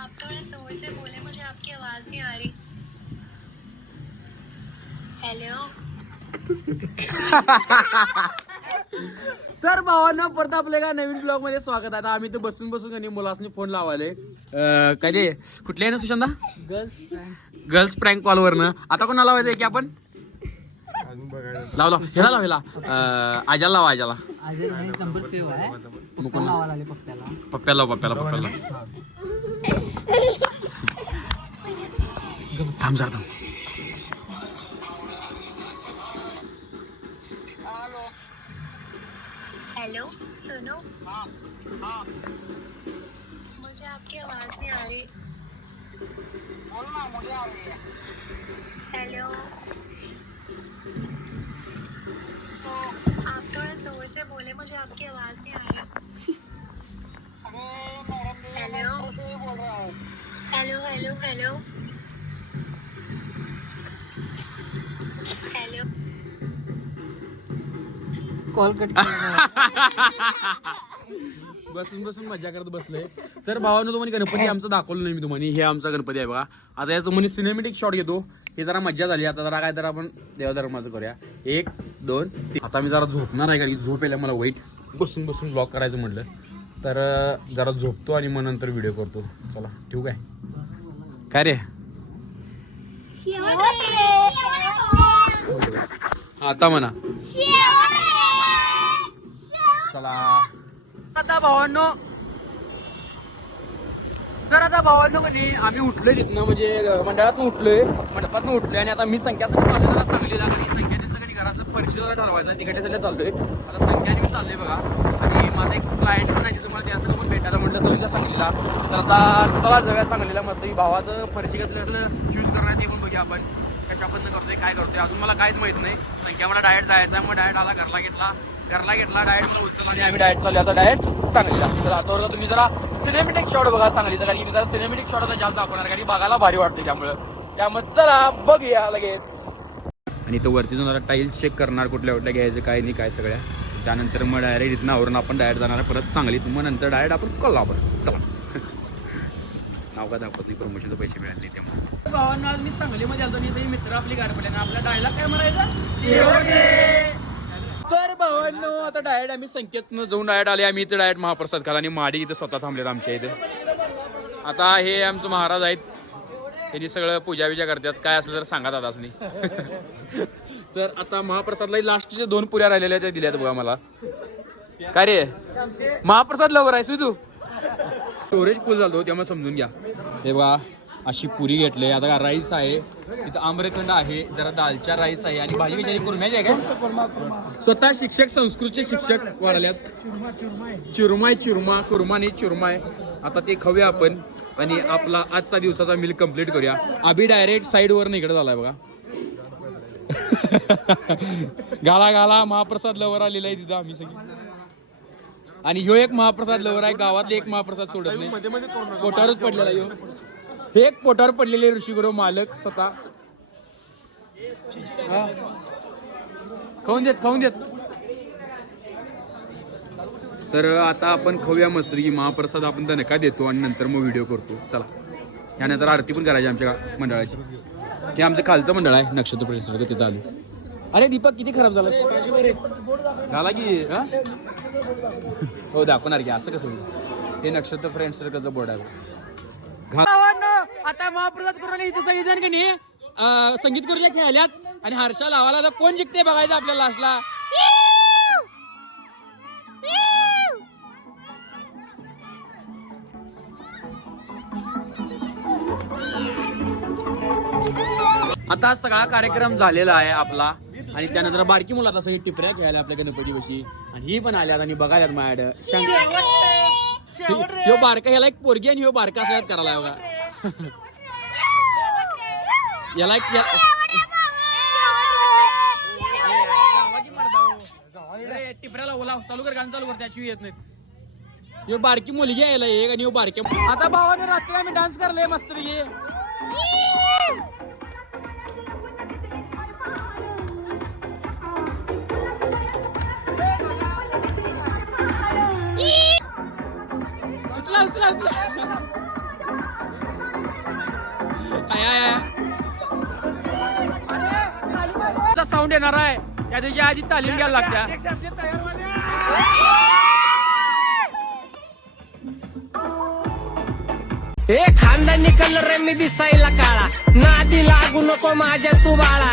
आप थोड़ा जोर से बोले मुझे आपकी आवाज नहीं आ रही। हेलो तर भावांना परत आपल्या का नवीन ब्लॉगमध्ये स्वागत आहे. आता आम्ही तर बसून बसून आणि मुलासनी फोन लावाले काय ते? कुठले आहे ना सुशांता गर्ल्स प्रँक कॉल वरनं. आता कोणाला लावायचं की आपण? लाव लाव. ह्याला लाव ह्याला. आजाला लावा आजाला नंबर सेव्ह आहे. आले पप्प्याला. पप्प्याला पप्प्याला. थांब जरा थांब. हेलो. सुनो. मुझे आपकी आवाज़ नहीं आ रही. हेलो. आप थोड़ा ज़ोर से बोले मुझे आपकी आवाज़ नहीं आ रही. हेलो. हेलो. कॉल कट बसून बसून मजा करत बसलोय. तर भावानं तुम्हाला गणपती आमचं दाखवलं नाही मी तुम्हाला. हे आमचा गणपती आहे बघा. आता या तुम्हाला सिनेमॅटिक शॉट घेतो. हे जरा मजा झाली. आता जरा काय तर आपण देवधर्माचं करूया. एक दोन तीन. आता मी जरा झोपणार आहे कारण की झोप यायला मला वाईट. बसून बसून ब्लॉग करायचं म्हटलं. तर जरा झोपतो आणि मग नंतर व्हिडिओ करतो. चला ठेवू काय? काय रे? आता म्हणा. चला. आता भावांनो. तर आता भावांनो कधी आम्ही उठलोय तिथनं म्हणजे मंडळातून उठलोय मंडपातून उठलोय आणि आता मी संख्या सगळं चाललेला सांगलीला. आणि संख्या त्यांचं कधी घराचं परिषदेला ठरवायचं तिकडे चाललोय. आता संख्याने मी चाललोय बघा. आणि माझा एक क्लायंट पण आहे तिथं मला त्या सगळं पण सांगलीला तर आता चला जवळ सांगलीला. मस्त भावाचं परिचय कसलं चूज करणार ते पण बघूया आपण. कशा पद्धतीनं करतोय काय करतोय? अजून मला काहीच माहीत नाही. संख्या मला डायरेक्ट जायचा मग डायरेक्ट आला घरला घेतला. घरला घेतला डायरेक्ट मला उचल आणि आम्ही डायरेक्ट चालू आता डायरेक्ट सांगलीला. तर आता तुम्ही जरा सिनेमॅटिक शॉट बघा सांगलीचा कारण की मी जरा सिनेमॅटिक शॉट आता जास्त दाखवणार कारण की बघायला भारी वाटते त्यामुळे. त्यामुळे चला बघूया लगेच. आणि तो वरती जाऊन टाईल टाईल्स चेक करणार कुठल्या कुठल्या घ्यायचं काय नाही काय सगळ्या. त्यानंतर मग डायरेक्ट इथनं आवरून आपण डायरेक्ट जाणार परत सांगलीत. मग नंतर डायरेक्ट आपण कोल्हापूर. चला. नाव का दाखवत नाही प्रमोशनचे पैसे मिळाले नाही त्यामुळे भावांना आज मी सांगलीमध्ये आलो आणि मित्र आपली गाडी पडले आपला डायलॉग काय म्हणायचा? तर भावांनो आता डायरेक्ट आम्ही संकेतनं जाऊन डायरेक्ट आले आम्ही इथे डायरेक्ट महाप्रसाद खाला आणि माडी इथं स्वतः थांबलेत आमच्या इथे. आता हे आमचं महाराज आहेत. त्यांनी सगळं पूजा बिजा करतात. काय असलं तर सांगा दादाच नाही तर आता महाप्रसादला लास्टच्या दोन पुऱ्या राहिलेल्या त्या दिल्यात बघा मला. काय रे? महाप्रसाद लवर आहे तू? स्टोरेज फुल झालो त्यामुळे समजून घ्या. हे बघा अशी पुरी घेतली. आता राईस आहे. इथं आम्रखंड आहे. जरा दालचा राईस आहे. आणि भाजी कशाची कुरम्याची आहे का स्वतः शिक्षक संस्कृतचे शिक्षक वाढल्यात. चुरमाय चुरमा कुरमाने चुरमाय. आता ते खाऊया आपण. आणि आपला आजचा दिवसाचा मिल कंप्लीट करूया. आभी डायरेक्ट साईडवर इकडे झालाय बघा. गाला गाला महाप्रसाद लवर आलेला आहे तिथं आम्ही सगळी. आणि ह्यो एक महाप्रसाद लवर आहे गावातले एक महाप्रसाद सोडत नाही. पोटावरच पडलेला ह्यो. हे एक पोटावर पडलेले ऋषीगुरु मालक स्वतः. हा. खाऊन देत खाऊन देत. तर आता आपण खाऊया मस्त की महाप्रसाद आपण दणका देतो आणि नंतर मग व्हिडिओ करतो. चला. त्यानंतर आरती पण करायची आमच्या मंडळाची. हे आमचं खालचं मंडळ आहे नक्षत्र परिसर तिथं आलो. अरे दीपक किती खराब झाला? झाला की हो? दाखवणार की असं कसं हे नक्षत्र फ्रेंड सर्कलचं बोर्ड आहे. आता महाप्रसाद करून इथे सगळेजण नाही संगीत करूया खेळल्यात आणि हर्षा लावाला कोण जिंकते बघायचं आपल्या लास्टला आता सगळा कार्यक्रम झालेला आहे आपला. आणि त्यानंतर बारकी मुलं आता सगळी टिपऱ्या खेळायला आपल्या गणपती बशी आणि ही पण आल्यात आणि बघायलात माझ्याकडं ह्यो बारका ह्याला एक पोरगी आणि ह्यो बारका असल्यात करायला बघा. याला एक या- टिपऱ्याला ओला चालू कर गाणं चालू कर त्याशिवाय येत नाहीत. ह्यो बारकी मुलगी आहे याला एक आणि ह्यो बारक्या आता भावाने रात्री आम्ही डान्स करले मस्त उचला साऊंड येणार आहे. त्या दिवशी आधी तालीम घ्यायला लागत्या. हे खानदानी कलर मी दिसायला काळा. नादी लागू नको माझ्या तू बाळा.